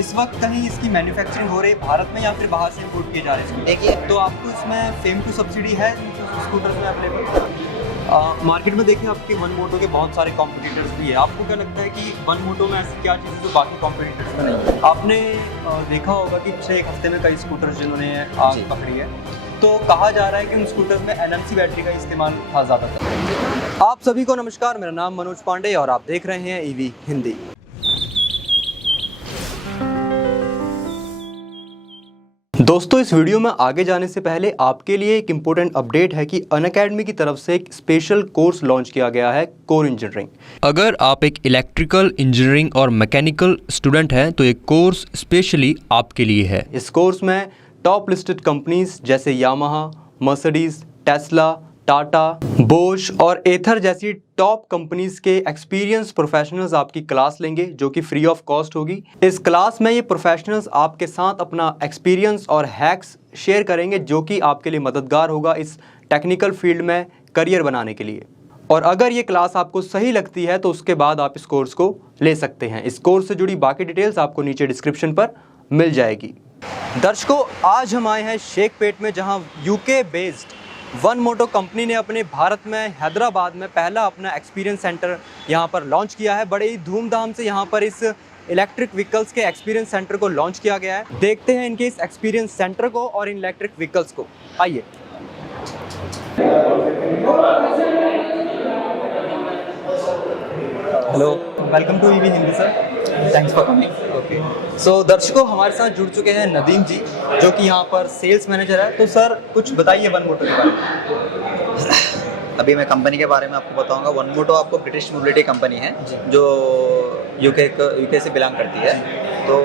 इस वक्त कहीं इसकी मैन्युफैक्चरिंग हो रही है भारत में या फिर बाहर से इंपोर्ट किए जा रहे हैं? देखिए, तो आपको इसमें फेम टू सब्सिडी है स्कूटर्स में अवेलेबल? मार्केट में देखिए आपके वन मोटो के बहुत सारे कॉम्पिटिटर्स भी है। आपको क्या लगता है कि वन मोटो में ऐसी क्या चीज़ है जो बाकी कॉम्पिटिटर्स में नहीं है? आपने देखा होगा कि पिछले एक हफ्ते में कई स्कूटर्स जिन्होंने आग पकड़ी है, तो कहा जा रहा है कि उन स्कूटर्स में NMC बैटरी का इस्तेमाल था ज़्यादातर। आप सभी को नमस्कार, मेरा नाम मनोज पांडे और आप देख रहे हैं EV हिंदी। दोस्तों, इस वीडियो में आगे जाने से पहले आपके लिए एक इम्पोर्टेंट अपडेट है कि अनअकैडमी की तरफ से एक स्पेशल कोर्स लॉन्च किया गया है, कोर इंजीनियरिंग। अगर आप एक इलेक्ट्रिकल इंजीनियरिंग और मैकेनिकल स्टूडेंट हैं तो ये कोर्स स्पेशली आपके लिए है। इस कोर्स में टॉप लिस्टेड कंपनीज जैसे यामाहा, मर्सिडीज, टेस्ला, टाटा, बोश और एथर जैसी टॉप कंपनीज के एक्सपीरियंस प्रोफेशनल्स आपकी क्लास लेंगे, जो कि फ्री ऑफ कॉस्ट होगी। इस क्लास में ये प्रोफेशनल्स आपके साथ अपना एक्सपीरियंस और हैक्स शेयर करेंगे, जो कि आपके लिए मददगार होगा इस टेक्निकल फील्ड में करियर बनाने के लिए। और अगर ये क्लास आपको सही लगती है तो उसके बाद आप इस कोर्स को ले सकते हैं। इस कोर्स से जुड़ी बाकी डिटेल्स आपको नीचे डिस्क्रिप्शन पर मिल जाएगी। दर्शकों, आज हम आए हैं शेखपेट में, जहाँ UK बेस्ड वन मोटो कंपनी ने अपने भारत में हैदराबाद में पहला अपना एक्सपीरियंस सेंटर यहाँ पर लॉन्च किया है। बड़े ही धूमधाम से यहाँ पर इस इलेक्ट्रिक व्हीकल्स के एक्सपीरियंस सेंटर को लॉन्च किया गया है। देखते हैं इनके इस एक्सपीरियंस सेंटर को और इन इलेक्ट्रिक व्हीकल्स को। आइए। Hello, welcome to EV Hindi sir. Thanks for coming. Okay, so दर्शकों, हमारे साथ जुड़ चुके हैं नदीम जी, जो कि यहाँ पर सेल्स मैनेजर है। तो सर, कुछ बताइए वन मोटो के बारे में। अभी मैं कंपनी के बारे में आपको बताऊंगा। वन मोटो आपको ब्रिटिश मोबिलिटी कंपनी है जो यूके से बिलोंग करती है। तो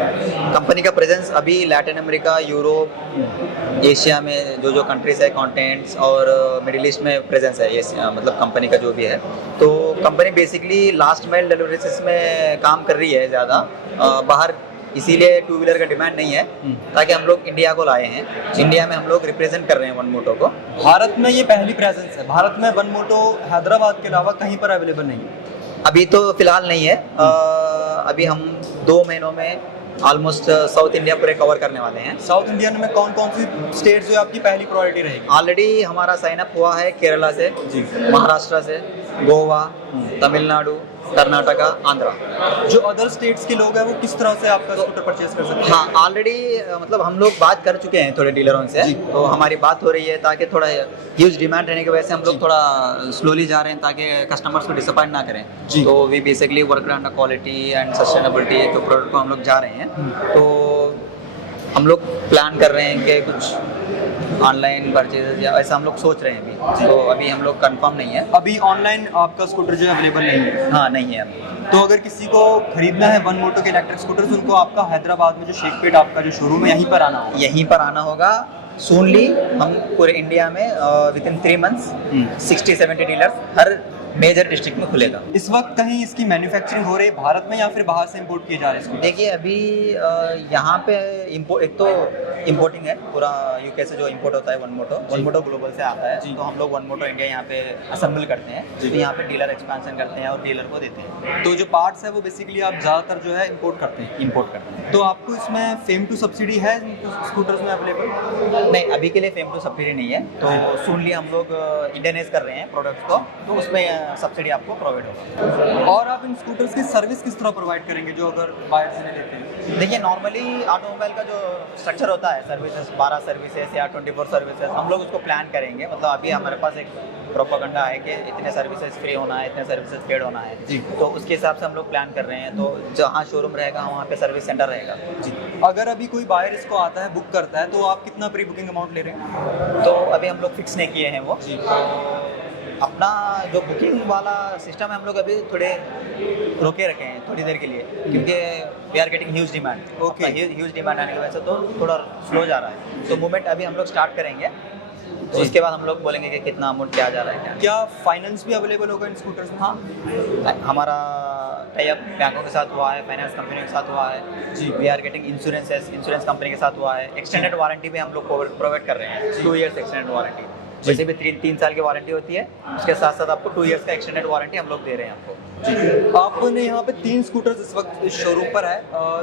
कंपनी का प्रेजेंस अभी लैटिन अमेरिका, यूरोप, एशिया में जो कंट्रीज है, कॉन्टिनेंट्स और मिडिल ईस्ट में प्रेजेंस है। ये मतलब कंपनी का जो भी है, तो company basically last mile deliveries में काम कर रही है ज़्यादा बाहर। इसीलिए टू व्हीलर का डिमांड नहीं है, ताकि हम लोग इंडिया को लाए हैं। इंडिया में हम लोग रिप्रेजेंट कर रहे हैं वन मोटो को। भारत में ये पहली प्रेजेंस है। भारत में वन मोटो हैदराबाद के अलावा कहीं पर अवेलेबल नहीं है अभी तो फिलहाल नहीं है। अभी हम 2 महीनों में ऑलमोस्ट साउथ इंडिया पूरे कवर करने वाले हैं। साउथ इंडिया में कौन कौन सी स्टेट जो आपकी पहली प्रायोरिटी रहेगी? ऑलरेडी हमारा साइन अप हुआ है केरला से, महाराष्ट्र से, गोवा, तमिलनाडु, कर्नाटका, आंध्रा। जो अदर स्टेट्स के लोग हैं वो किस तरह से आपका स्कूटर परचेज कर सकते हैं? हाँ, ऑलरेडी मतलब हम लोग बात कर चुके हैं थोड़े डीलरों से, तो हमारी बात हो रही है, ताकि थोड़ा ह्यूज डिमांड रहने की वजह से हम लोग थोड़ा स्लोली जा रहे हैं, ताकि कस्टमर्स को डिसअपॉइंट ना करें। तो we basically work on the quality and sustainability तो प्रोडक्ट को हम लोग जा रहे हैं। तो हम लोग प्लान कर रहे हैं कि कुछ ऑनलाइन परचेज या ऐसा हम लोग सोच रहे हैं अभी। तो अभी हम लोग कंफर्म नहीं है। अभी ऑनलाइन आपका स्कूटर जो अवेलेबल नहीं है? हाँ, नहीं है अभी। तो अगर किसी को खरीदना है वन मोटो के इलेक्ट्रिक स्कूटर्स, उनको आपका हैदराबाद में जो शेखपेट आपका जो शोरूम है, यहीं पर आना होगा? यहीं पर आना होगा। सूनली हम पूरे इंडिया में विद इन 3 मंथ्स 60-70 डीलर्स हर मेजर डिस्ट्रिक्ट में खुलेगा। इस वक्त कहीं इसकी मैन्युफैक्चरिंग हो रही है भारत में या फिर बाहर से इंपोर्ट किए जा रहे हैं? देखिए, अभी यहाँ पे एक तो इम्पोर्टिंग है पूरा यूके से जो इंपोर्ट होता है वन मोटो ग्लोबल से आता है। तो हम लोग वन मोटो इंडिया यहाँ पे असेंबल करते हैं, तो यहाँ पे डीलर एक्सपेंशन करते हैं और डीलर को देते हैं। तो जो पार्ट्स है वो बेसिकली आप ज़्यादातर जो है इंपोर्ट करते हैं। तो आपको इसमें फेम टू सब्सिडी है स्कूटर्स में अवेलेबल? नहीं, अभी के लिए फेम टू सब्सिडी नहीं है। तो सूनली हम लोग इंडियनाइज कर रहे हैं प्रोडक्ट्स को, तो उसमें सब्सिडी आपको प्रोवाइड होगा। और आप इन स्कूटर्स की सर्विस किस तरह प्रोवाइड करेंगे जो अगर बायर से लेते हैं? देखिए, नॉर्मली ऑटोमोबाइल का जो स्ट्रक्चर होता है, सर्विसेज 12 सर्विसेज या 24 सर्विसेज, हम लोग उसको प्लान करेंगे। मतलब अभी हमारे पास एक प्रोपेगेंडा है कि इतने सर्विसेज फ्री होना है, इतने सर्विसेज पेड होना है जी। तो उसके हिसाब से हम लोग प्लान कर रहे हैं। तो जहाँ शोरूम रहेगा वहाँ पे सर्विस सेंटर रहेगा जी। अगर अभी कोई बायर इसको आता है, बुक करता है, तो आप कितना प्री बुकिंग अमाउंट ले रहे हैं? तो अभी हम लोग फिक्स नहीं किए हैं वो जी। अपना जो बुकिंग वाला सिस्टम है हम लोग अभी थोड़े रोके रखे हैं थोड़ी देर के लिए, क्योंकि we are getting huge demand. Okay, huge demand आने की वजह से तो थोड़ा स्लो जा रहा है। तो मूवमेंट अभी हम लोग स्टार्ट करेंगे, तो उसके बाद हम लोग बोलेंगे कि कितना अमाउंट क्या जा रहा है। क्या फाइनेंस भी अवेलेबल होगा इन स्कूटर्स में? हाँ, हमारा टाई अप बैंकों के साथ हुआ है, फाइनेंस कंपनी के साथ हुआ है जी। We are getting insurance company के साथ हुआ है। एक्सटेंडेड वारंटी भी हम लोग प्रोवाइड कर रहे हैं, 2 ईयर्स एक्सटेंडेड वारंटी। वैसे भी 3 साल की वारंटी होती है, उसके साथ साथ आपको 2 ईयर्स का एक्सटेंडेड वारंटी हम लोग दे रहे हैं आपको। जी, आपने यहाँ पे 3 स्कूटर्स इस वक्त इस शोरूम पर है,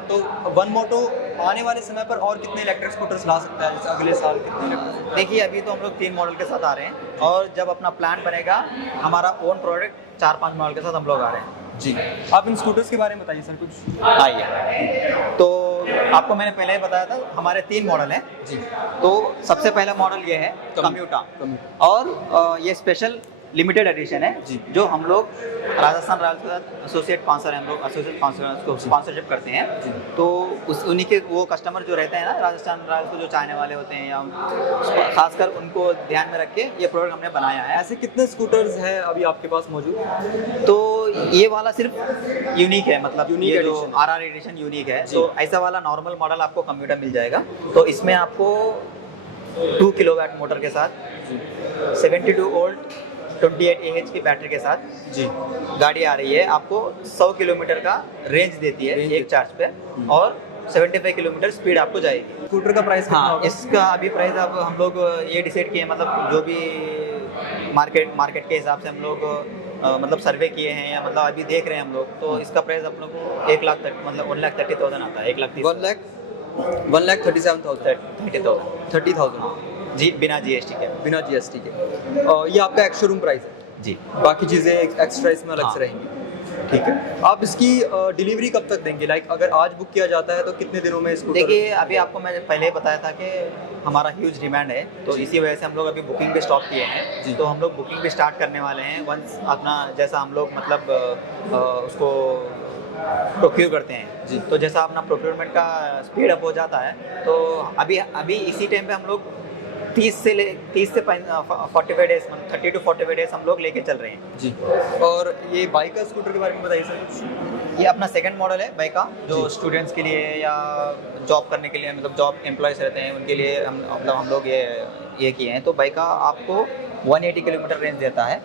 तो वन मोटो आने वाले समय पर और कितने इलेक्ट्रिक स्कूटर्स ला सकता है, जैसे अगले साल कितने इलेक्ट्रिक? देखिए अभी तो हम लोग 3 मॉडल के साथ आ रहे हैं और जब अपना प्लान बनेगा हमारा ओन प्रोडक्ट 4-5 मॉडल के साथ हम लोग आ रहे हैं। जी, आप इन स्कूटर्स के बारे में बताइए सर कुछ। आइए, तो आपको मैंने पहले ही बताया था हमारे 3 मॉडल हैं जी, तो सबसे पहला मॉडल ये है कम्यूटा और ये स्पेशल लिमिटेड एडिशन है जी। जो हम लोग राजस्थान रॉयल्स के साथ एसोसिएट स्पॉन्सर हैं, हम लोग एसोसिएट स्पॉन्सर को स्पॉन्सरशिप करते हैं। जी। तो उन्हीं के वो कस्टमर जो रहते हैं ना राजस्थान रॉयल्स को जो चाहने वाले होते हैं या खासकर उनको ध्यान में रख के ये प्रोडक्ट हमने बनाया है। ऐसे कितने स्कूटर्स हैं अभी आपके पास मौजूद? तो ये वाला सिर्फ यूनिक है, मतलब यूनिक ये जो एडिशन। आरआर एडिशन यूनिक है। जी। तो ऐसा वाला नॉर्मल मॉडल आपको कंप्यूटर मिल जाएगा, तो इसमें आपको 2 किलोवाट मोटर के साथ 72 वोल्ट 28 AH की बैटरी के साथ जी, गाड़ी आ रही है। आपको 100 किलोमीटर का रेंज देती है रेंज एक चार्ज पे और 75 किलोमीटर स्पीड आपको जाएगी। स्कूटर का प्राइस कितना हाँ, होगा? इसका अभी प्राइस अब हम लोग ये डिसाइड किए, मतलब जो भी मार्केट के हिसाब से हम लोग मतलब सर्वे किए हैं या मतलब अभी देख रहे हैं हम लोग, तो इसका प्राइस हम लोग को 1 लाख मतलब 1,30,000 आता है। 1,30,000 30,000 जी, बिना GST के। बिना GST के। ये आपका एक्स शोरूम प्राइस है, जी बाकी चीज़ें एक्स्ट्रा इसमें अलग हाँ। से रहेंगी। ठीक है, आप इसकी डिलीवरी कब तक देंगे? लाइक अगर आज बुक किया जाता है तो कितने दिनों में स्कूटर? देखिए अभी आपको मैं पहले ही बताया था कि हमारा ह्यूज डिमांड है, तो इसी वजह से हम लोग अभी बुकिंग भी स्टॉप किए जी। हैं। तो हम लोग बुकिंग भी स्टार्ट करने वाले हैं वंस अपना जैसा हम लोग मतलब उसको प्रोक्यूर करते हैं जी। तो जैसा अपना प्रोक्योरमेंट का स्पीड अप हो जाता है तो अभी इसी टाइम पे हम लोग 30 से 45 डेज, 30 to 45 डेज हम लोग लेके चल रहे हैं। जी, और ये बाइक का स्कूटर के बारे में बताइए सर कुछ। ये अपना सेकंड मॉडल है बाइक का, जो स्टूडेंट्स के लिए या जॉब करने के लिए, मतलब जॉब एम्प्लॉयज़ रहते हैं उनके लिए हम लोग ये किए हैं। तो बाइक का आपको 180 किलोमीटर रेंज देता है।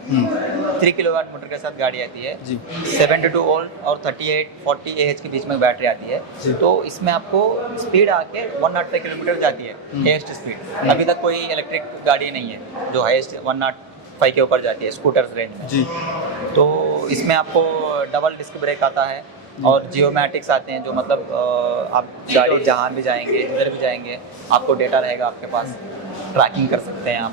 3 किलोवाट मोटर के साथ गाड़ी आती है जी। 72 वोल्ट और 38-40 AH के बीच में बैटरी आती जी। है। तो इसमें आपको स्पीड आके 105 किलोमीटर जाती है हाईएस्ट स्पीड। अभी तक कोई इलेक्ट्रिक गाड़ी नहीं है जो हाईएस्ट 105 के ऊपर जाती है स्कूटर्स रेंज में। जी, तो इसमें आपको डबल डिस्क ब्रेक आता है और जियोमैटिक्स आते हैं, जो मतलब आप गाड़ी जहाँ भी जाएंगे जिधर भी जाएंगे आपको डेटा रहेगा आपके पास, ट्रैकिंग कर सकते हैं आप।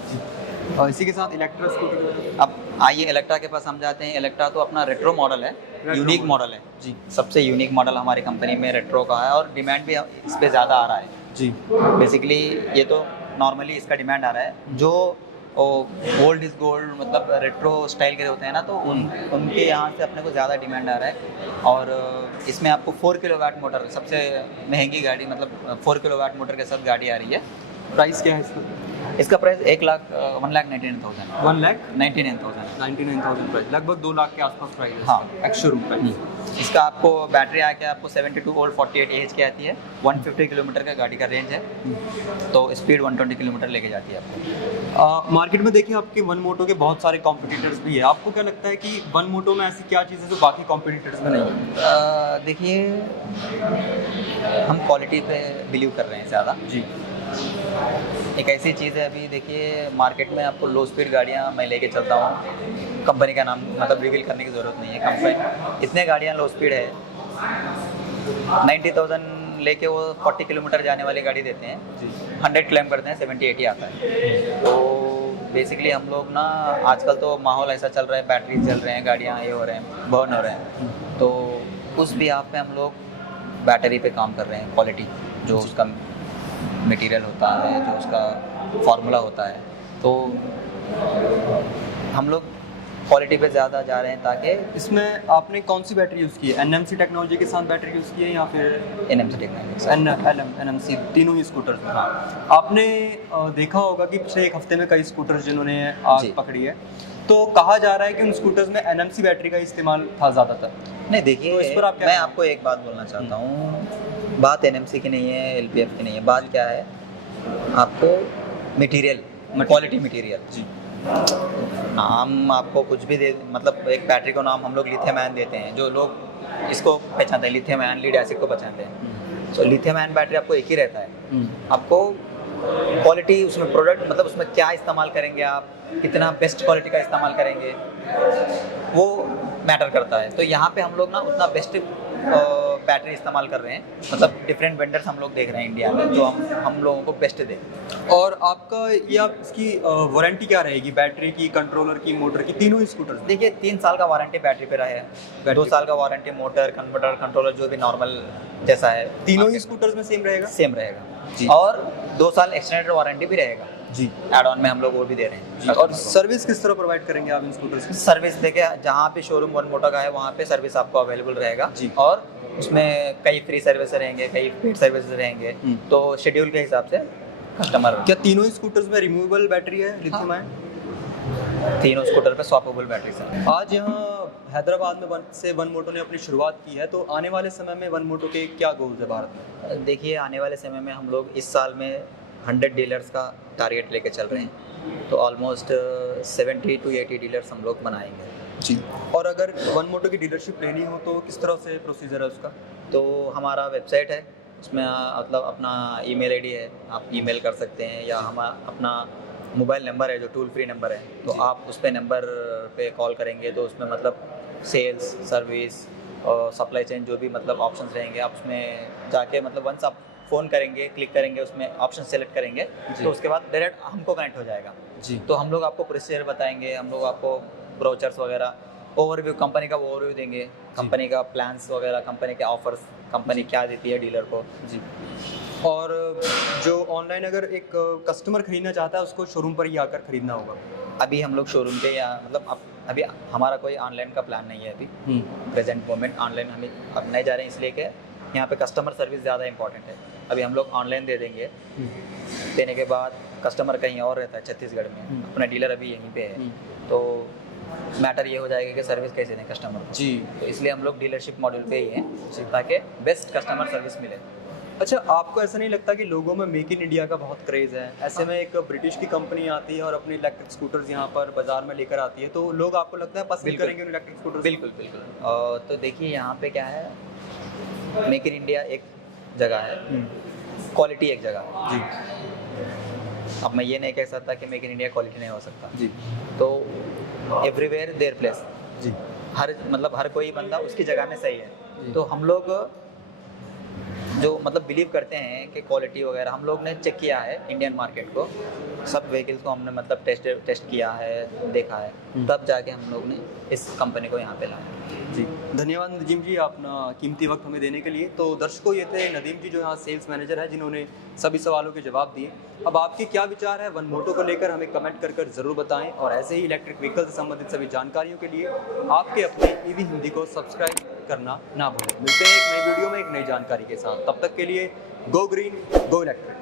और इसी के साथ इलेक्ट्रिक स्कूटर। अब आइए इलेक्ट्रा के पास हम जाते हैं। इलेक्ट्रा तो अपना रेट्रो मॉडल है, यूनिक मॉडल है जी सबसे यूनिक मॉडल हमारी कंपनी में रेट्रो का है और डिमांड भी इस पे ज़्यादा आ रहा है। जी, बेसिकली ये तो नॉर्मली इसका डिमांड आ रहा है। जो गोल्ड इज गोल्ड मतलब रेट्रो स्टाइल के होते हैं ना, तो उनके यहाँ से अपने को ज़्यादा डिमांड आ रहा है। और इसमें आपको 4 किलोवाट मोटर, सबसे महंगी गाड़ी, मतलब 4 किलोवाट मोटर के साथ गाड़ी आ रही है। प्राइस क्या है इसका? इसका प्राइस 1,99,000 1,99,000 99,000 प्राइस, लगभग 2 लाख के आसपास प्राइस है। हाँ। Ex showroom price. इसका आपको बैटरी आके आपको 72 वोल्ट 48 AH की आती है। 150 किलोमीटर का गाड़ी का रेंज है, तो स्पीड 120 किलोमीटर लेके जाती है आपको। मार्केट में देखिए आपके वन मोटो के बहुत सारे कॉम्पिटिटर्स भी है, आपको क्या लगता है कि वन मोटो में ऐसी क्या चीज़ है जो बाकी कॉम्पिटिटर्स में नहीं है? देखिए हम क्वालिटी पे बिलीव कर रहे हैं ज़्यादा। जी, एक ऐसी चीज़ है, अभी देखिए मार्केट में आपको लो स्पीड गाड़ियाँ मैं लेके चलता हूँ, कंपनी का नाम मतलब रिवील करने की ज़रूरत नहीं है। कंपनी इतने गाड़ियाँ लो स्पीड है, 90,000 लेके वो 40 किलोमीटर जाने वाली गाड़ी देते हैं, जी, 100 क्लेम करते हैं, 70-80 आता है। तो बेसिकली हम लोग ना आजकल तो माहौल ऐसा चल रहा है, बैटरी जल रहे हैं, गाड़ियाँ ये हो रहे हैं, बर्न हो रहे हैं। तो उस बिहाफ पे हम लोग बैटरी पे काम कर रहे हैं। क्वालिटी जो उसका मटेरियल होता है, जो उसका फार्मूला होता है, तो हम लोग क्वालिटी पे ज़्यादा जा रहे हैं ताकि इसमें आपने कौन सी बैटरी यूज़ की है? NMC टेक्नोलॉजी के साथ बैटरी यूज़ की है या फिर NMC टेक्नोलॉजी NMC तीनों ही स्कूटर्स में? हाँ, आपने देखा होगा कि पिछले एक हफ्ते में कई स्कूटर्स जिन्होंने आग जी। पकड़ी है, तो कहा जा रहा है कि उन स्कूटर्स में NMC बैटरी का इस्तेमाल था ज़्यादातर। नहीं, देखिए तो इस पर आप क्या मैं कहेंगे? आपको एक बात बोलना चाहता हूँ। बात NMC की नहीं है, LPF की नहीं है, बात क्या है, आपको मटेरियल, क्वालिटी मटेरियल। जी, हम आपको कुछ भी दे, मतलब एक बैटरी को नाम हम लोग लिथियम आयन देते हैं, जो लोग इसको पहचानते हैं, लिथियम आयन लीड एसिड को पहचानते हैं। तो लिथियम आयन बैटरी आपको एक ही रहता है। आपको क्वालिटी उसमें प्रोडक्ट, मतलब उसमें क्या इस्तेमाल करेंगे आप, कितना बेस्ट क्वालिटी का इस्तेमाल करेंगे, वो मैटर करता है। तो यहाँ पे हम लोग ना उतना बेस्ट बैटरी इस्तेमाल कर रहे हैं, मतलब डिफरेंट वेंडर्स हम लोग देख रहे हैं इंडिया में जो हम लोगों को बेस्ट दें। और आपका ये आप इसकी वारंटी क्या रहेगी, बैटरी की, कंट्रोलर की, मोटर की, तीनों ही स्कूटर? देखिए 3 साल का वारंटी बैटरी पे रहेगा, 2 साल का वारंटी मोटर, कन्वर्टर, कंट्रोलर जो भी नॉर्मल जैसा है तीनों ही स्कूटर्स में सेम रहेगा? सेम रहेगा जी। और 2 साल एक्सटेंडेड वारंटी भी रहेगा जी। एड ऑन में हम लोग वो भी दे रहे हैं जी। और सर्विस किस तरह प्रोवाइड करेंगे आप इन स्कूटर्स की? सर्विस देखिए जहाँ पे शोरूम वन मोटर का है वहाँ पे सर्विस आपको अवेलेबल रहेगा जी। और उसमें कई फ्री सर्विस रहेंगे, कई पेड सर्विस रहेंगे, तो शेड्यूल के हिसाब से कस्टमर। क्या तीनों ही स्कूटर्स में रिमूवेबल बैटरी है, लिथियम आयन? तीनों स्कूटर पे स्वैपेबल बैटरी है। आज यहाँ हैदराबाद में वन मोटो ने अपनी शुरुआत की है, तो आने वाले समय में वन मोटो के क्या गोल्स है भारत में? देखिए आने वाले समय में हम लोग इस साल में 100 डीलर्स का टारगेट लेके चल रहे हैं, तो ऑलमोस्ट 70 to 80 डीलर्स हम लोग बनाएंगे जी। और अगर वन मोटो की डीलरशिप लेनी हो तो किस तरह से प्रोसीजर है उसका? तो हमारा वेबसाइट है, उसमें मतलब अपना ईमेल आईडी है, आप ईमेल कर सकते हैं, या हम अपना मोबाइल नंबर है जो टोल फ्री नंबर है, तो आप उस पे नंबर पे कॉल करेंगे तो उसमें मतलब सेल्स, सर्विस और सप्लाई चेन जो भी मतलब ऑप्शंस रहेंगे, आप उसमें जाके मतलब वंस आप फ़ोन करेंगे, क्लिक करेंगे, उसमें ऑप्शन सेलेक्ट करेंगे तो उसके बाद डायरेक्ट हमको कनेक्ट हो जाएगा जी। तो हम लोग आपको प्रोसीजर बताएंगे, हम लोग आपको ब्रोचर्स वगैरह, ओवरव्यू, कंपनी का ओवरव्यू देंगे, कंपनी का प्लान्स वगैरह, कंपनी के ऑफर्स, कंपनी क्या देती है डीलर को जी। और जो ऑनलाइन अगर एक कस्टमर खरीदना चाहता है उसको शोरूम पर ही आकर खरीदना होगा? अभी हम लोग शोरूम पे या मतलब अभी हमारा कोई ऑनलाइन का प्लान नहीं है अभी प्रेजेंट मोमेंट। ऑनलाइन हमें अब नहीं जा रहे हैं इसलिए कि यहाँ पे कस्टमर सर्विस ज़्यादा इंपॉर्टेंट है। अभी हम लोग ऑनलाइन दे देंगे, देने के बाद कस्टमर कहीं और रहता है छत्तीसगढ़ में, अपना डीलर अभी यहीं पे है, तो मैटर ये हो जाएगा कि सर्विस कैसे दें कस्टमर को जी। तो इसलिए हम लोग डीलरशिप मॉडल पे ही हैं ताकि बेस्ट कस्टमर सर्विस मिले। अच्छा, आपको ऐसा नहीं लगता कि लोगों में मेक इन इंडिया का बहुत क्रेज़ है? ऐसे में एक ब्रिटिश की कंपनी आती है और अपने इलेक्ट्रिक स्कूटर्स यहाँ पर बाजार में लेकर आती है, तो लोग आपको लगता है पसंद करेंगे उन इलेक्ट्रिक स्कूटर्स? बिल्कुल बिल्कुल। तो देखिए यहाँ पे क्या है, मेक इन इंडिया एक जगह है, क्वालिटी एक जगह है जी। अब मैं ये नहीं कह सकता कि मेक इन इंडिया क्वालिटी नहीं हो सकता जी। तो एवरीवेयर देयर प्लेस जी। हर कोई बंदा उसकी जगह में सही है। तो हम लोग जो मतलब बिलीव करते हैं कि क्वालिटी वगैरह हम लोग ने चेक किया है इंडियन मार्केट को, सब व्हीकल्स को हमने मतलब टेस्ट किया है, देखा है, तब जाके हम लोग ने इस कंपनी को यहाँ पे लाया। जी, धन्यवाद नदीम जी अपना कीमती वक्त हमें देने के लिए। तो दर्शकों, ये थे नदीम जी जो यहाँ सेल्स मैनेजर हैं, जिन्होंने सभी सवालों के जवाब दिए। अब आपके क्या विचार है वन मोटो को लेकर, हमें कमेंट कर ज़रूर बताएं और ऐसे ही इलेक्ट्रिक व्हीकल से संबंधित सभी जानकारियों के लिए आपके अपने ईवी हिंदी को सब्सक्राइब करना ना भूलें। मिलते हैं एक नई वीडियो में एक नई जानकारी के साथ, तब तक के लिए गो ग्रीन गो इलेक्ट्रिक।